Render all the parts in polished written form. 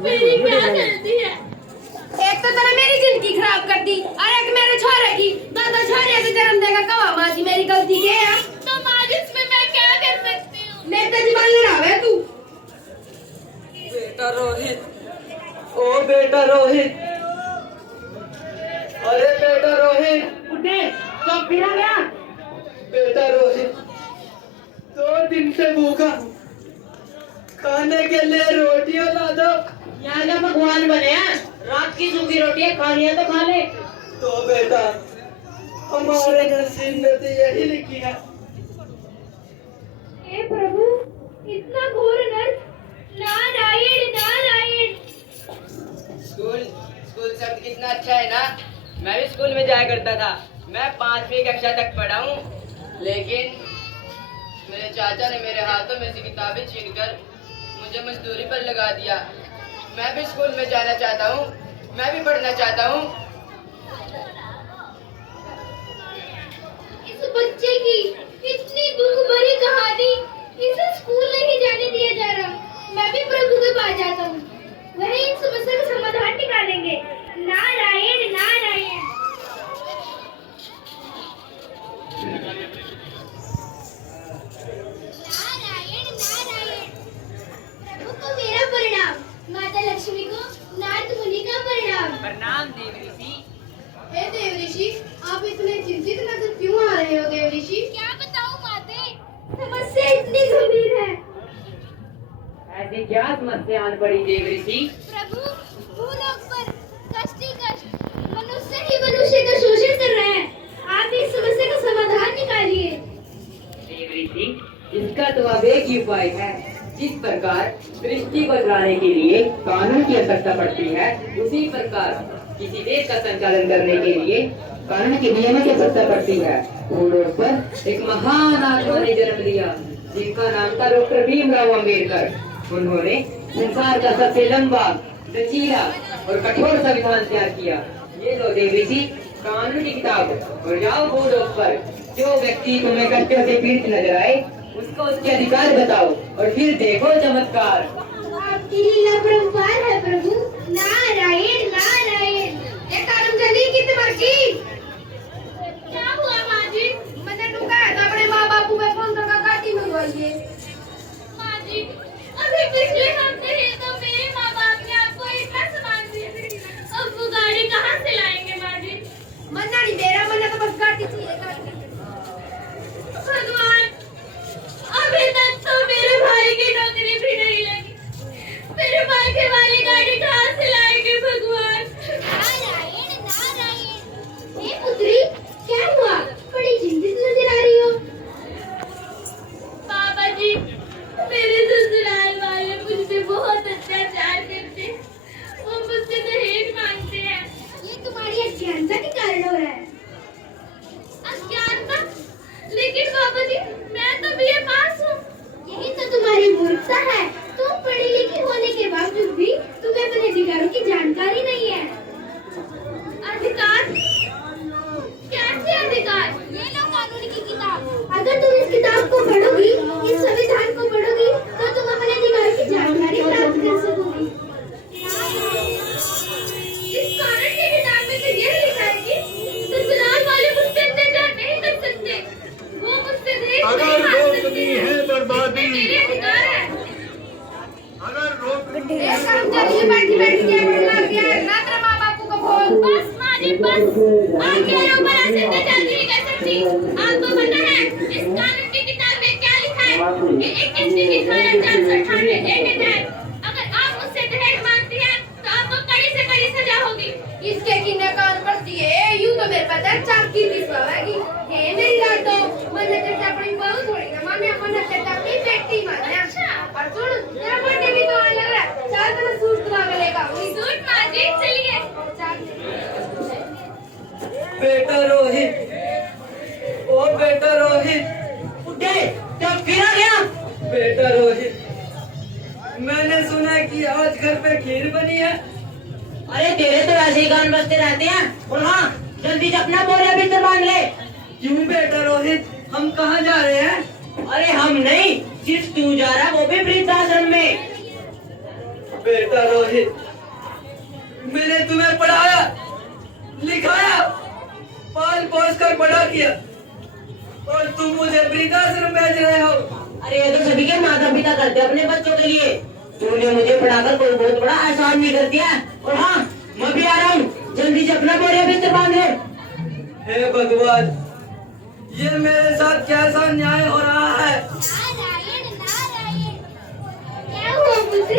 मेरी क्या गलती है? एक तो तूने मेरी जिंदगी खराब कर दी और एक मेरे छोरे की। दो छोरे से जन्म देगा कवा माँ जी, मेरी गलती क्या है? तो माँ जी इसमें मैं क्या कर सकती हूँ? मेरे तो जीवन लड़ावे तू। बेटा रोहित, ओ बेटा रोहित, अरे बेटा रोहित, उठे तो फिर आ गया। बेटा रोहित, 2 दिन से भूखा, खाने के लिए रोटियां ला दो। यहाँ का भगवान बने हैं, रात की सूखी रोटियां खानी है तो खा ले। तो बेटा हमारे नसीब में तो यही लिखी है। हे प्रभु, इतना घोर नर्क, नारायण नारायण। स्कूल शब्द कितना अच्छा है ना। मैं भी स्कूल में जाया करता था। मैं 5वीं कक्षा तक पढ़ा हूँ, लेकिन मेरे चाचा ने मेरे हाथों में से किताबें छीनकर मुझे मजदूरी पर लगा दिया। मैं भी स्कूल में जाना चाहता हूँ, मैं भी पढ़ना चाहता हूँ। इस बच्चे की इतनी दुख भरी कहानी, इसे स्कूल नहीं जाने दिया जा रहा। मैं भी प्रभु के पास जाता हूँ, वही इन समस्या का समाधान निकालेंगे। नारायण नारायण। नारायण नारायण। प्रभु को मेरा प्रणाम, माता लक्ष्मी को नारद मुनि का प्रणाम। प्रणाम देव ऋषि। हे देव ऋषि, आप इतने चिंतित नजर क्यों आ रहे हो देव ऋषि? क्या बताऊं माते, समस्या इतनी गंभीर है। ऐसी क्या समस्या आन पड़ी देव ऋषि? प्रभु, भूलोक पर कष्ट ही कष्ट, मनुष्य ही मनुष्य का शोषण कर रहा है। आप इस समस्या का समाधान निकालिए। देव ऋषि, इसका तो अब एक ही उपाय है। जिस प्रकार दृष्टि को चलाने के लिए कानून की आवश्यकता पड़ती है, उसी प्रकार किसी देश का संचालन करने के लिए कानून के नियमों की आवश्यकता पड़ती है। भूलोक पर एक महान आत्मा ने जन्म लिया, जिनका नाम था डॉक्टर भीमराव अम्बेडकर। उन्होंने संसार का सबसे लंबा, लचीला और कठोर संविधान तैयार किया। ये लो देव ऋषि कानून की किताब, और जाओ भूलोक पर जो व्यक्ति तुम्हें कष्टों से पीड़ित नजर आए उसको उसके अधिकार बताओ, और फिर देखो चमत्कार। आपकी लीला परंपार है प्रभु। नारायण नारायण। ये करमचंदी की मर्जी। क्या हुआ माँ जी? मैंने तो कहा था अपने माँ बापू में फोन करके गाड़ी मंगवाइए। माँ जी, अभी पिछले हफ्ते ही तो मेरे माँ बाप ने आपको इतना सामान दिया, अब वो गाड़ी कहाँ से लाएंगे माँ जी? मन्ना नहीं दे रहा, मन्ना तो बस गाड़ी चाहिए। भगवान, अभी तक तो मेरे भाई की नौकरी भी नहीं लगी, मेरे भाई के वाली गाड़ी कहाँ से लाएंगे भगवान? नारायण नारायण। हे पुत्री, क्या हुआ? बड़ी चिंतित नजर आ रही हो। बाबा जी, मेरे ससुराल वाले मुझ पे बहुत अत्याचार करते हैं। वो मुझसे दहेज मांगते हैं। ये तुम्हारी अज्ञानता के कारण हो रहा है। अज्ञानता? लेकिन बाबा जी, मैं तो बीए पास हूँ। यही तो तुम्हारी मूर्खता है। तुम पढ़ी लिखी होने के बावजूद भी तुम्हें अपने अधिकारों की जानकारी नहीं है। अधिकार? कैसे अधिकार? ये लो कानून की किताब। अगर तुम इस किताब को पढ़ोगी, इस संविधान को पढ़ोगी, तो तुम अपने अधिकार की जानकारी प्राप्त कर सकोगी। इस कानून की किताब में तो यह लिखा है कि ससुराल वाले मुझ पे अत्याचार नहीं कर सकते। वो मुझसे दहेज नहीं मांग सकते हैं। बर्बादी मेरे अधिकार है। अगर रोकनी है एक काम करिए, बैठी क्या पढ़ना क्या है? ना तेरे माँ बापू को बोल। बस माँ जी बस, आप मेरे ऊपर ऐसे अत्याचार नहीं कर सकती। आपको पता है इस कानून की किताब में क्या लिखा है? कि 21 की धारा 498 ए के तहत अगर आप मुझसे दहेज मांगती हैं तो आपको कड़ी से कड़ी सजा होगी। इसके किन्ने कान पड़ती है, यूं तो मेरे पता है चार की दिसवाएगी। हे मेरी लाडो, मैंने तेरे अपनी बहू थोड़ी ना माने, मैंने तेरे अपनी बेटी माने। अच्छा, और सुन, तेरा बर्थडे भी तो आने लग रहा है। चल मैं सूट दिला के लेकर आऊंगी। सूट माँ जी, चलिए। बेटा रोहित, ओ बेटा रोहित, उठे तो फिर आ गया। बेटा रोहित, मैंने सुना कि आज घर पे खीर बनी है। अरे तेरे तो ऐसे ही गान बजते रहते हैं। और हाँ, जल्दी से अपना बोरिया बिस्तर बांध ले। क्यों बेटा रोहित, हम कहाँ जा रहे हैं? अरे हम नहीं, सिर्फ तू जा रहा, वो भी वृद्धाश्रम में। बेटा रोहित, मैंने तुम्हें पढ़ाया, लिखाया, पाल पोस कर बड़ा किया और तुम मुझे वृद्धाश्रम भेज रहे हो। अरे ये तो सभी के माता पिता करते हैं अपने बच्चों के लिए। तूने मुझे पढ़ाकर कोई बहुत बड़ा एहसान नहीं कर दिया। और हाँ, मैं भी आ रहा हूँ, जल्दी से अपना बोरिया बिस्तर बांध ले। हे भगवान, ये मेरे साथ कैसा न्याय हो रहा है। नारायण नारायण, क्या हुआ पुत्र?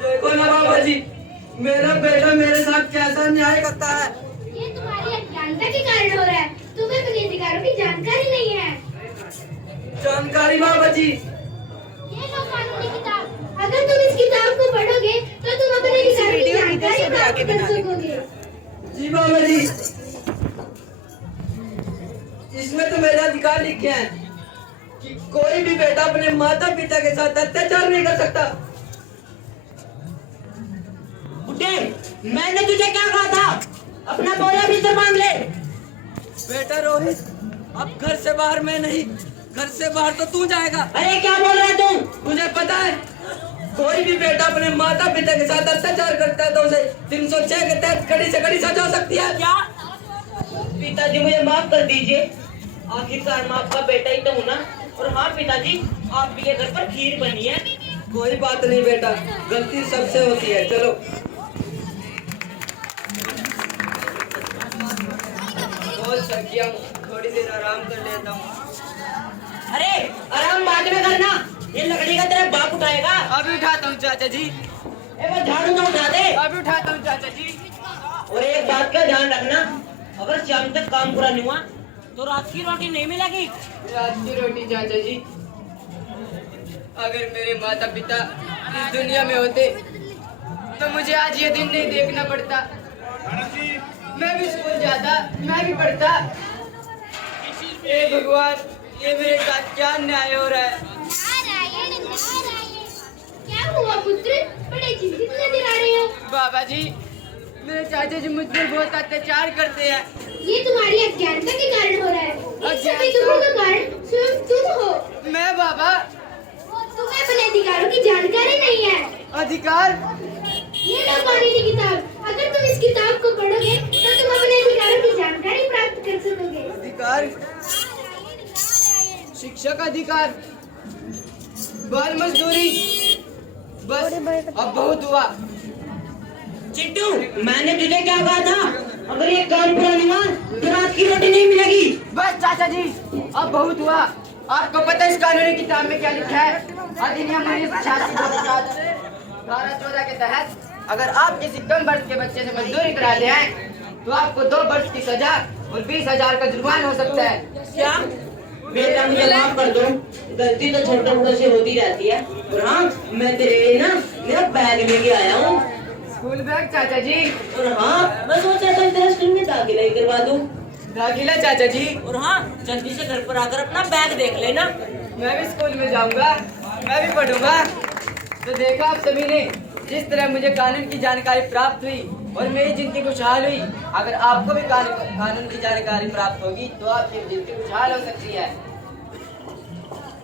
देखो ना बाबा जी, मेरा बेटा मेरे साथ कैसा न्याय करता है। ये तुम्हारी अज्ञानता के कारण हो रहा है। तुम्हें अपने अधिकारों की जानकारी नहीं है। जानकारी बाबा जी। ये लो कानूनी किताब। अगर तुम इस किताब को पढ़ोगे तो तुम अपने अधिकारों की जानकारी प्राप्त कर सकोगे। जी बाबा जी, इसमें तो मेरे अधिकार लिखे हैं कि कोई भी बेटा अपने माता पिता के साथ अत्याचार नहीं कर सकता। बुड्ढे, मैंने तुझे क्या कहा था? अपना बोरिया बिस्तर बांध ले। बेटा रोहित, अब घर से बाहर मैं नहीं, घर से बाहर तो तू जाएगा। अरे क्या बोल रहा है तुम? तुझे पता है, कोई भी बेटा अपने माता पिता के साथ अत्याचार करता है तो उसे 306 के तहत कड़ी से कड़ी सजा हो सकती है। क्या? पिताजी मुझे माफ कर दीजिए, आखिरकार मैं आपका बेटा ही तो हूँ ना। और हाँ पिताजी, आपके घर पर खीर बनी है। कोई बात नहीं बेटा, गलती सबसे होती है। चलो बहुत थक गया हूँ, थोड़ी देर आराम कर लेता हूँ। अरे आराम बाद में करना, ये लकड़ी का तेरा बाप उठाएगा। अभी उठाता हूँ चाचा जी। वो झाड़ू तो उठा दे। अभी उठाता हूँ चाचा जी। और एक बात का ध्यान रखना, अगर शाम तक काम पूरा नहीं हुआ तो रात की रोटी नहीं मिलेगी। रात की रोटी चाचा जी, अगर मेरे माता पिता इस दुनिया में होते तो मुझे आज ये दिन नहीं देखना पड़ता। मैं भी स्कूल जाता, मैं भी पढ़ता। हे भगवान, ये मेरे साथ क्या अन्याय हो रहा है। नारायण नारायण, क्या हुआ पुत्र? बड़े चिंतित नजर आ रहे हो। बाबा जी, मेरे चाचा जी मुझ पर बहुत अत्याचार करते हैं। ये तुम्हारी अज्ञानता के कारण हो रहा है। इन सभी दुखों का कारण स्वयं तुम हो। मैं बाबा, तुम्हें अपने अधिकारों की जानकारी नहीं है। अधिकार? ये लो कानूनी किताब। अगर तुम इस किताब को पढ़ोगे तो तुम अपने अधिकारों की जानकारी प्राप्त कर सकोगे। अधिकार? शिक्षा का अधिकार, बाल मजदूरी, बस अब बहुत हुआ। चिट्टू, मैंने तुझे क्या कहा था? अगर ये काम पूरा नहीं हुआ तो रात की रोटी नहीं मिलेगी। बस चाचा जी, अब बहुत हुआ। आपको पता है इस कानूनी किताब में क्या लिखा है? अधिनियम 1986 धारा 14 के तहत अगर आप किसी कम वर्ष के बच्चे से मजदूरी कराते हैं तो आपको 2 वर्ष की सजा और 20,000 का जुर्माना हो सकता है। क्या? बेटा मुझे माफ कर दो, गलती तो छोटे मोटे से होती रहती है। और हाँ, मैं तेरे लिए ना मेरा बैग लेके आया हूँ। स्कूल बैग चाचा जी? और हाँ, मैं सोच रहा था तेरे स्कूल में दाखिला ही करवा दूँ। दाखिला चाचा जी? और हाँ, जल्दी से घर पर आकर अपना बैग देख लेना। मैं भी स्कूल में जाऊंगा, मैं भी पढ़ूंगा। तो देखा आप सभी ने, जिस तरह मुझे कानून की जानकारी प्राप्त हुई और मेरी जिंदगी खुशहाल हुई। अगर आपको भी कानून की जानकारी प्राप्त होगी तो आपकी जिंदगी खुशहाल हो सकती है।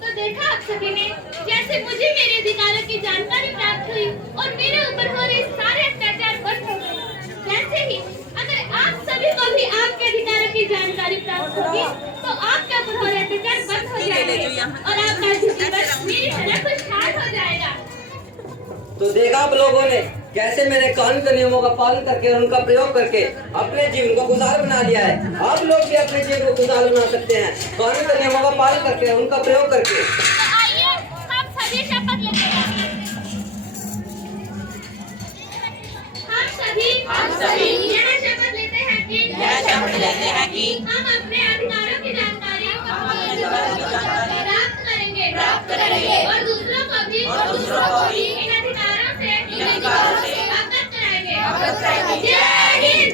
तो देखा आप सभी ने, जैसे मुझे मेरे अधिकारों की जानकारी प्राप्त हुई और मेरे ऊपर हो रहे सारे अत्याचार बंद हो गए, वैसे ही अगर आप सभी को भी आपके अधिकारों की जानकारी प्राप्त होगी तो आपका ऊपर हो रहे अत्याचार बंद हो जाएंगे और आपका जीवन मेरी तरह खुशहाल हो जाएगा। तो देखा आप लोगों ने कैसे मैंने कानून के नियमों का पालन करके और उनका प्रयोग करके अपने जीवन को खुशहाल बना लिया है। आप लोग भी अपने जीवन को खुशहाल बना सकते हैं कानून के नियमों का पालन करके, उनका प्रयोग करके। तो आइए हम सभी शपथ लेते हैं। हम सभी यह शपथ लेते हैं कि हम अपने अधिकारों की जानकारी प्राप्त करेंगे और दूसरों को भी इन अधिकारों से अवगत कराएंगे। जय हिंद।